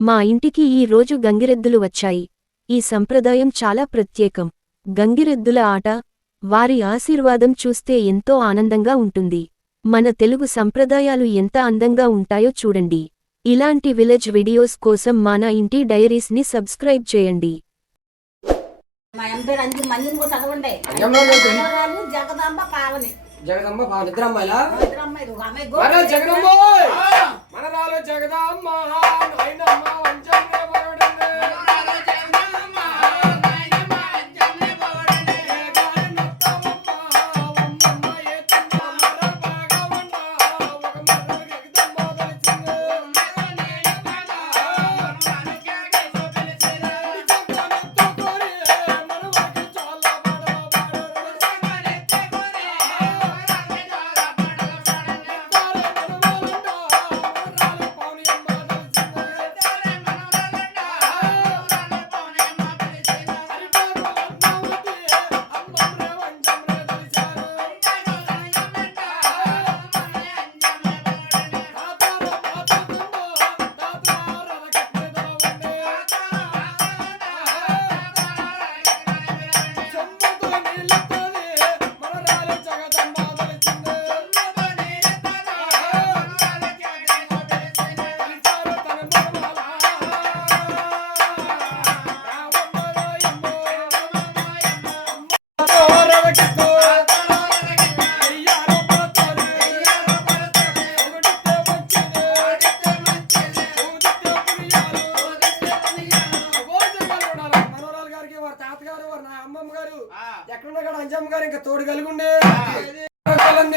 మా ఇంటికి ఈ రోజు గంగిరెద్దులు వచ్చాయి. ఈ సంప్రదాయం చాలా ప్రత్యేకం. గంగిరెద్దుల ఆట, వారి ఆశీర్వాదం చూస్తే ఎంతో ఆనందంగా ఉంటుంది. మన తెలుగు సంప్రదాయాలు ఎంత అందంగా ఉంటాయో చూడండి. ఇలాంటి విలేజ్ వీడియోస్ కోసం మన ఇంటి డైరీస్ని సబ్స్క్రైబ్ చేయండి. జగదంబ పావని ఇద్దరు అమ్మాయిలా మనరాలు జగదమ్మ నాయనమ్మ వంచమ్మ బరుడెందే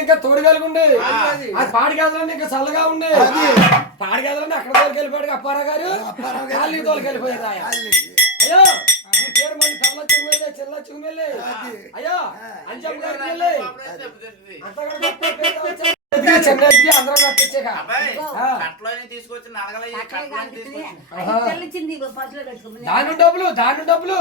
ఇంకా తోడు కలిగుండే అది పాడి గదలన్నీ ఇంకా చల్లగా ఉండే పాడి గదలన్నీ అక్కడ తోలుకెళ్ళిపోయాడు అప్పారావు గారు కాళ్ళకి తోలుకెళ్ళిపోయారు. అయ్యో ఈ పేరు మళ్ళీ కళ్ళ చూమెళ్ళే చెల్ల చూమెళ్ళే అయ్యో అంజమ్మ గారికి వెళ్ళి అందరం కట్టించాక దాని డబ్బులు